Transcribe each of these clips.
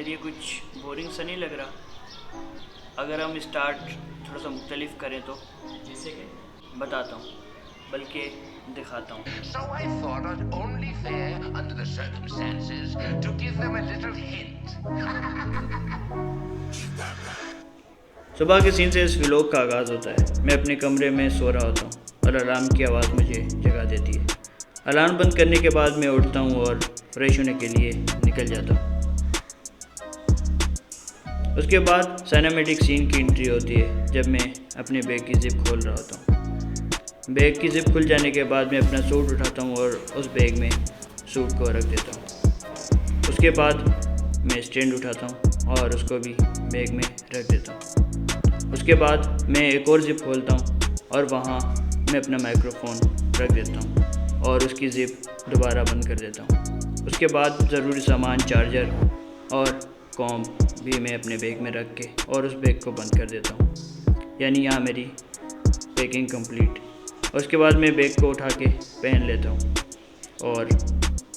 यार ये कुछ बोरिंग सा नहीं लग रहा। अगर हम स्टार्ट थोड़ा सा मुख्तलिफ करें तो जैसे कि बताता हूँ, बल्कि दिखाता हूँ। So I thought it only fair, under the circumstances, to give them a little hint. सुबह के सीन से इस व्लॉग का आगाज़ होता है। मैं अपने कमरे में सो रहा होता हूँ और अलार्म की आवाज़ मुझे जगा देती है। अलार्म बंद करने के बाद मैं उठता हूँ और फ्रेश होने के लिए निकल जाता हूँ। उसके बाद सिनेमैटिक सीन की एंट्री होती है जब मैं अपने बैग की ज़िप खोल रहा होता हूँ। बैग की ज़िप खुल जाने के बाद मैं अपना सूट उठाता हूँ और उस बैग में सूट को रख देता हूँ। उसके बाद मैं स्टैंड उठाता हूँ और उसको भी बैग में रख देता हूँ। उसके बाद मैं एक और ज़िप खोलता हूँ और वहाँ मैं अपना माइक्रोफोन रख देता हूँ और उसकी ज़िप दोबारा बंद कर देता हूँ। उसके बाद ज़रूरी सामान, चार्जर और कॉम भी मैं अपने बैग में रख के और उस बैग को बंद कर देता हूँ। यानी यहाँ मेरी पैकिंग कंप्लीट। और उसके बाद मैं बैग को उठा के पहन लेता हूँ और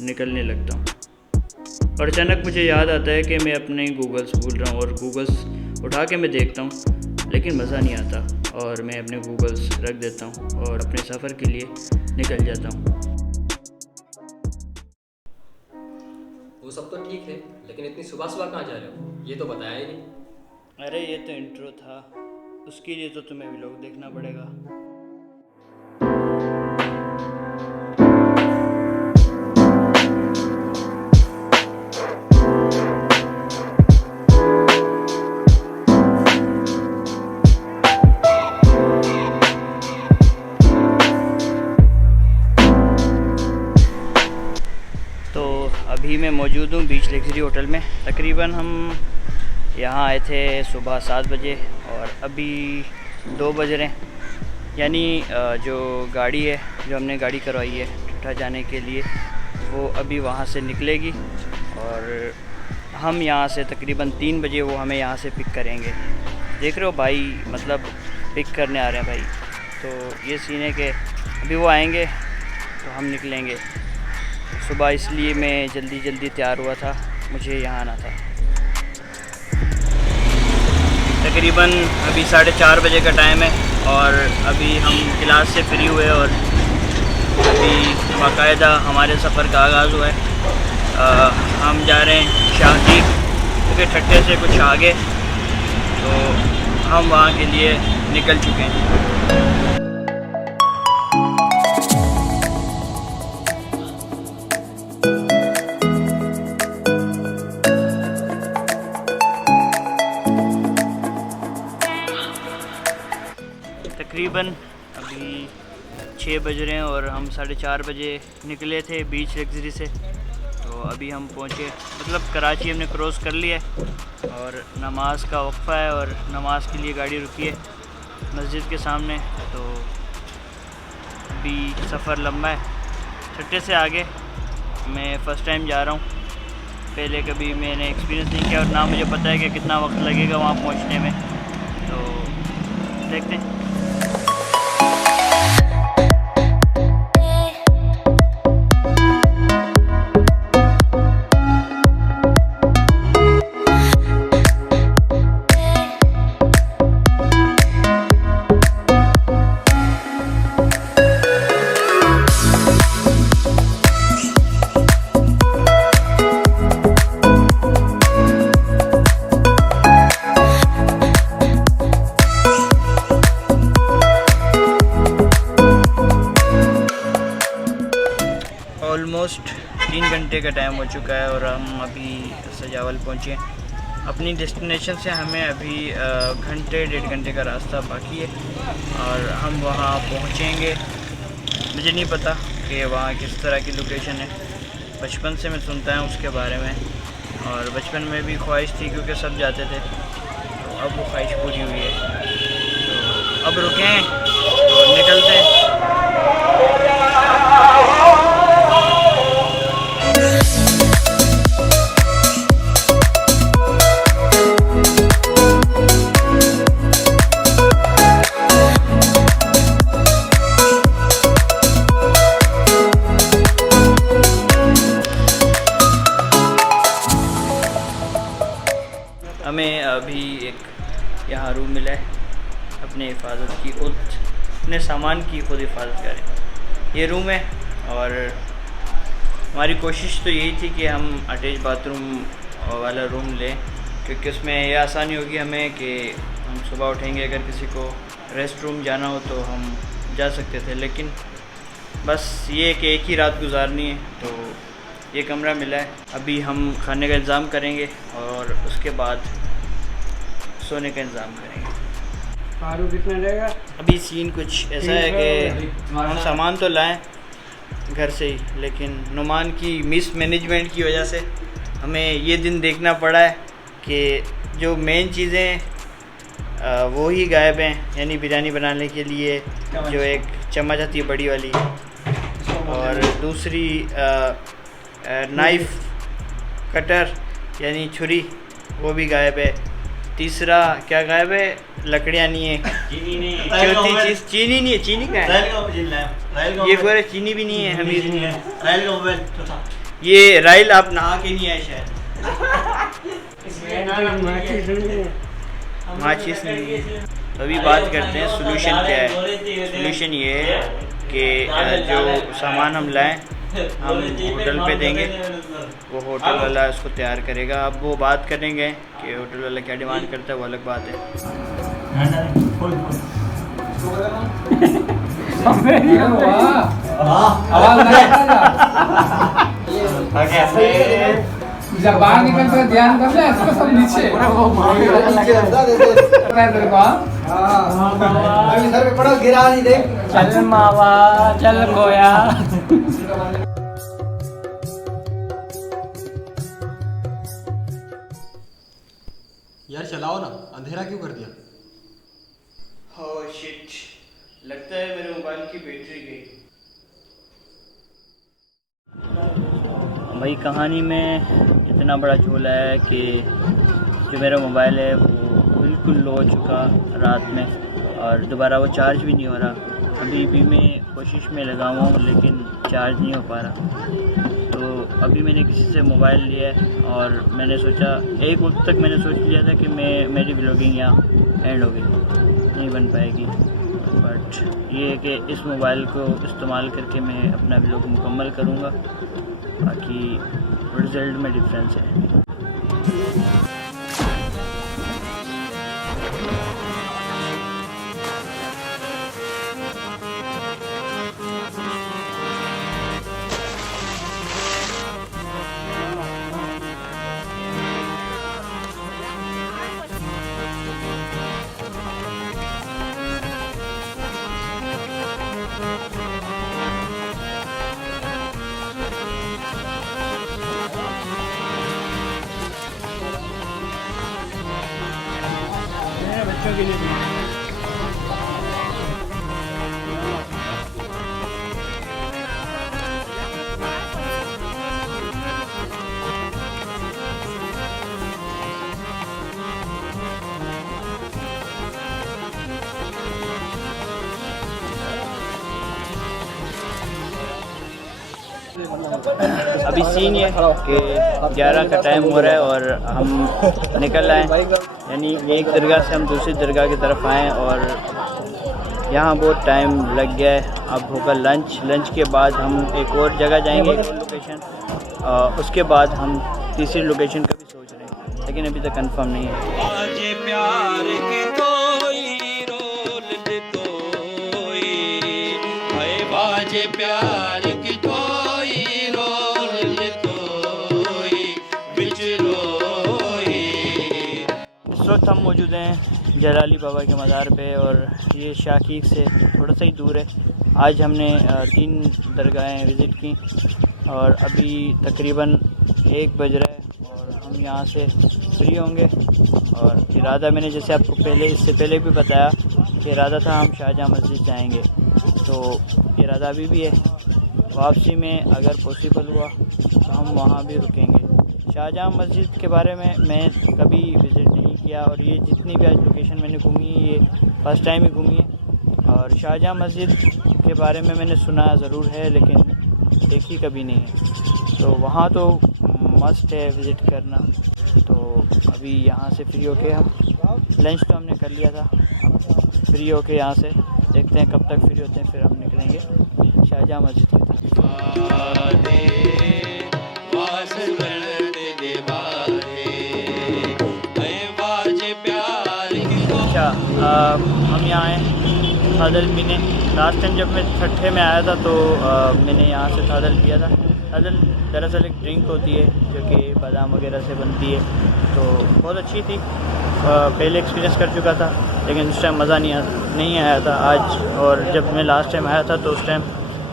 निकलने लगता हूँ। और अचानक मुझे याद आता है कि मैं अपने गूगल्स भूल रहा हूँ और गूगल्स उठा के मैं देखता हूँ, लेकिन मज़ा नहीं आता और मैं अपने गूगल्स रख देता हूँ और अपने सफ़र के लिए निकल जाता हूँ। वो सब तो ठीक है, लेकिन इतनी सुबह सुबह कहाँ जा रहे हो? ये तो बताया ही नहीं। अरे ये तो इंट्रो था, उसके लिए तो तुम्हें व्लॉग देखना पड़ेगा। तो अभी मैं मौजूद हूँ बीच लग्जरी होटल में। तकरीबन हम यहाँ आए थे सुबह 7 बजे और अभी 2 बज रहे हैं। यानी जो गाड़ी है, जो हमने गाड़ी करवाई है ठट्ठा जाने के लिए, वो अभी वहाँ से निकलेगी और हम यहाँ से तकरीबन 3 बजे वो हमें यहाँ से पिक करेंगे। देख रहे हो भाई, मतलब पिक करने आ रहे हैं भाई। तो ये सीन है कि अभी वो आएंगे तो हम निकलेंगे। सुबह इसलिए मैं जल्दी तैयार हुआ था, मुझे यहाँ आना था। तकरीबन अभी 4:30 बजे का टाइम है और अभी हम क्लास से फ्री हुए और अभी बाकायदा हमारे सफ़र का आगाज़ हुआ है। हम जा रहे हैं शाहजी, क्योंकि ठट्ठे से कुछ आगे, तो हम वहाँ के लिए निकल चुके हैं। तकरीबन अभी 6 बज रहे हैं और हम 4:30 बजे निकले थे बीच लग्जरी से। तो अभी हम पहुँचे, मतलब कराची हमने क्रॉस कर लिया है और नमाज का वक्फ़ा है और नमाज के लिए गाड़ी रुकी है मस्जिद के सामने। तो अभी सफ़र लंबा है। ठट्ठे से आगे मैं फ़र्स्ट टाइम जा रहा हूँ, पहले कभी मैंने एक्सपीरियंस नहीं किया और ना मुझे पता है कि कितना वक्त लगेगा वहाँ पहुँचने में। तो देखते हैं। ऑलमोस्ट 3 घंटे का टाइम हो चुका है और हम अभी सजावल पहुँचे। अपनी डेस्टिनेशन से हमें अभी घंटे 1.5 घंटे का रास्ता बाकी है और हम वहाँ पहुँचेंगे। मुझे नहीं पता कि वहाँ किस तरह की लोकेशन है। बचपन से मैं सुनता हूँ उसके बारे में और बचपन में भी ख्वाहिश थी क्योंकि सब जाते थे, तो अब वो ख्वाहिश पूरी हुई है। तो अब रुकें और निकलते हैं। अभी एक यहाँ रूम मिला है अपने हिफाजत की अपने सामान की खुद हिफाजत करें। ये रूम है और हमारी कोशिश तो यही थी कि हम अटैच बाथरूम वाला रूम लें, क्योंकि उसमें यह आसानी होगी हमें कि हम सुबह उठेंगे, अगर किसी को रेस्ट रूम जाना हो तो हम जा सकते थे। लेकिन बस ये कि एक ही रात गुजारनी है, तो ये कमरा मिला है। अभी हम खाने का इंतज़ाम करेंगे और उसके बाद सोने का इंतज़ाम करेंगे। फारूक कितना रहेगा? अभी सीन कुछ ऐसा है कि हम सामान तो लाएं घर से ही, लेकिन नुमान की मिस मैनेजमेंट की वजह से हमें ये दिन देखना पड़ा है कि जो मेन चीज़ें वो ही गायब हैं, यानी बिरयानी बनाने के लिए जो एक चम्मच आती है बड़ी वाली, और दूसरी नाइफ़ कटर यानी छुरी वो भी गायब है। तीसरा क्या गायब है? लकड़ियाँ नहीं है। चौथी चीज़ चीनी नहीं है। चीनी का है ये पूरे, चीनी भी नहीं है। हमीर ये राइल आप नहा के नहीं आए शायद। माचिस नहीं है। तो अभी बात करते हैं सोल्यूशन क्या है। सोल्यूशन ये है कि जो सामान हम लाएं हम होटल पे देंगे, वो होटल वाला इसको तैयार करेगा। अब वो बात करेंगे कि होटल वाला क्या डिमांड करता है, वो अलग बात है। जब बाहर निकलते ध्यान कर ले, इसको सब नीचे अभी सर पे पड़ा, गिरा नहीं दे। चल मावा चल गोया। यार चलाओ ना, अंधेरा क्यों कर दिया? ओह शिट, लगता है मेरे मोबाइल की बैटरी गई। भाई कहानी में इतना बड़ा झोला है कि जो मेरा मोबाइल है वो बिल्कुल लो हो चुका रात में, और दोबारा वो चार्ज भी नहीं हो रहा। अभी भी मैं कोशिश में लगा हुआ हूँ लेकिन चार्ज नहीं हो पा रहा। तो अभी मैंने किसी से मोबाइल लिया है और मैंने सोचा, एक वक्त तक मैंने सोच लिया था कि मेरी व्लॉगिंग यहाँ एंड हो गई, नहीं बन पाएगी। बट ये है कि इस मोबाइल को इस्तेमाल करके मैं अपना व्लॉग मुकम्मल करूँगा, बाकी रिज़ल्ट में डिफरेंस है। अभी सीन ये कि 11 का टाइम हो रहा है और हम निकल आए, यानी एक दरगाह से हम दूसरी दरगाह की तरफ आए और यहाँ बहुत टाइम लग गया है। अब होगा लंच के बाद हम एक और जगह जाएंगे, एक और लोकेशन, उसके बाद हम तीसरी लोकेशन का भी सोच रहे हैं, लेकिन अभी तक कंफर्म नहीं है। इस वक्त हम मौजूद हैं जलाली बाबा के मज़ार पे और ये शाकीक से थोड़ा सा ही दूर है। आज हमने 3 दरगाहें विज़िट की और अभी तकरीबन 1 बज रहा है और हम यहाँ से फ्री होंगे। और इरादा मैंने जैसे आपको इससे पहले भी बताया कि इरादा था हम शाहजहाँ मस्जिद जाएंगे, तो इरादा अभी भी है। वापसी में अगर पॉसिबल हुआ तो हम वहाँ भी रुकेंगे। शाहजहाँ मस्जिद के बारे में मैं कभी विज़िट नहीं किया और ये जितनी भी आज लोकेशन मैंने घूमी है ये फ़र्स्ट टाइम ही घूमी है। और शाहजहाँ मस्जिद के बारे में मैंने सुना ज़रूर है लेकिन देखी कभी नहीं है, तो वहाँ तो मस्ट है विज़िट करना। तो अभी यहाँ से फ्री होके हम लंच तो हमने कर लिया था, फ्री होके यहाँ से देखते हैं कब तक फ्री होते हैं, फिर हम निकलेंगे शाहजहाँ मस्जिद की तरफ। अच्छा, हम यहाँ आए थादल पीने। लास्ट टाइम जब मैं छठे में आया था तो मैंने यहाँ से थादल पिया था। थादल दरअसल एक ड्रिंक होती है जो कि बादाम वगैरह से बनती है, तो बहुत अच्छी थी। पहले एक्सपीरियंस कर चुका था लेकिन उस टाइम मज़ा नहीं आया था। आज और जब मैं लास्ट टाइम आया था तो उस टाइम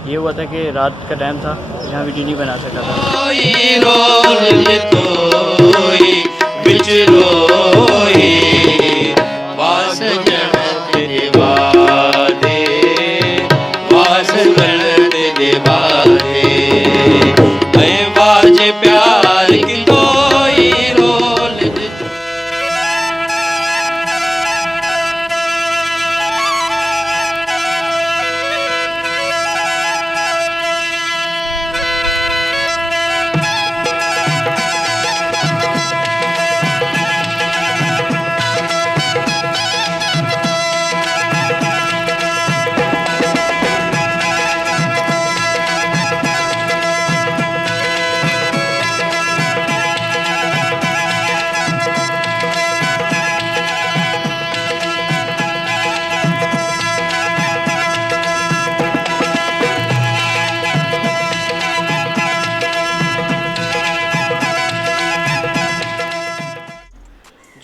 ये हुआ था कि रात का टाइम था, जहाँ वीडियो नहीं बना सका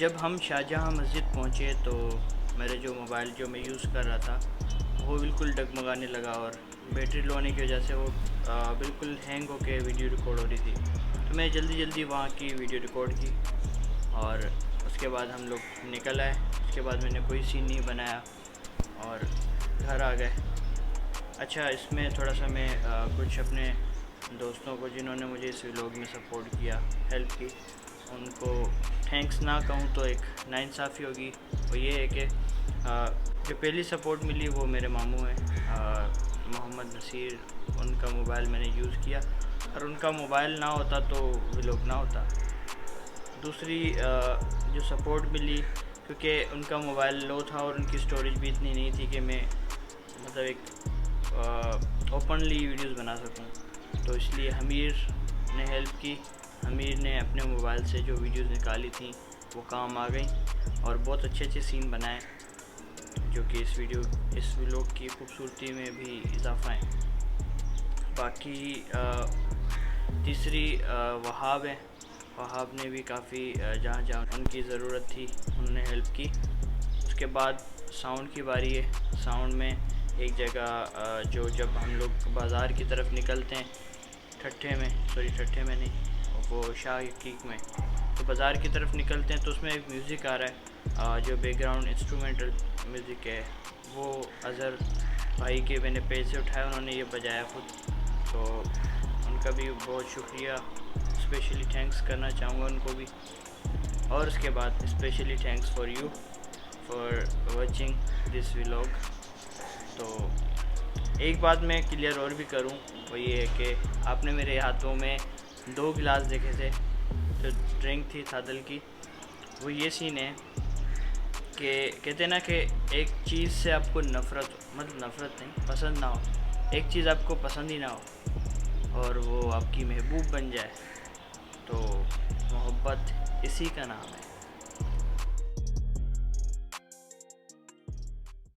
जब हम शाहजहाँ मस्जिद पहुँचे तो मेरे जो मोबाइल जो मैं यूज़ कर रहा था वो बिल्कुल डगमगाने लगा और बैटरी लो होने की वजह से वो बिल्कुल हैंग होके वीडियो रिकॉर्ड हो रही थी। तो मैं जल्दी वहाँ की वीडियो रिकॉर्ड की और उसके बाद हम लोग निकल आए। उसके बाद मैंने कोई सीन नहीं बनाया और घर आ गए। अच्छा, इसमें थोड़ा सा मैं कुछ अपने दोस्तों को जिन्होंने मुझे इस व्लॉग में सपोर्ट किया, हेल्प की, उनको थैंक्स ना कहूँ तो एक नाइंसाफ़ी होगी। वो ये है कि जो पहली सपोर्ट मिली वो मेरे मामू हैं, मोहम्मद नसीर। उनका मोबाइल मैंने यूज़ किया और उनका मोबाइल ना होता तो व्लॉग ना होता। दूसरी जो सपोर्ट मिली, क्योंकि उनका मोबाइल लो था और उनकी स्टोरेज भी इतनी नहीं थी कि मैं मतलब एक ओपनली वीडियोस बना सकूं, तो इसलिए हमीर ने हेल्प की। हमीर ने अपने मोबाइल से जो वीडियोस निकाली थी वो काम आ गई और बहुत अच्छे सीन बनाए जो कि इस व्लॉग की खूबसूरती में भी इजाफा है। बाकी तीसरी वहाब है। वहाब ने भी काफ़ी जहाँ उनकी ज़रूरत थी उन्होंने हेल्प की। उसके बाद साउंड की बारी है। साउंड में एक जगह जब हम लोग बाज़ार की तरफ निकलते हैं ठट्ठे में नहीं, वो शाह हकीक में, तो बाज़ार की तरफ निकलते हैं तो उसमें एक म्यूज़िक आ रहा है जो बैकग्राउंड इंस्ट्रूमेंटल म्यूज़िक है। वो अज़हर भाई के मैंने पेज से उठाया, उन्होंने ये बजाया खुद, तो उनका भी बहुत शुक्रिया, स्पेशली थैंक्स करना चाहूँगा उनको भी। और उसके बाद specially thanks for you for watching this vlog. तो एक बात मैं क्लियर और भी करूं, वो ये है कि आपने मेरे हाथों में 2 गिलास देखे थे, जो ड्रिंक थी थादल की। वो ये सीन है कि कहते ना कि एक चीज़ से आपको नफ़रत नहीं, पसंद ना हो, एक चीज़ आपको पसंद ही ना हो और वो आपकी महबूब बन जाए, तो मोहब्बत इसी का नाम है।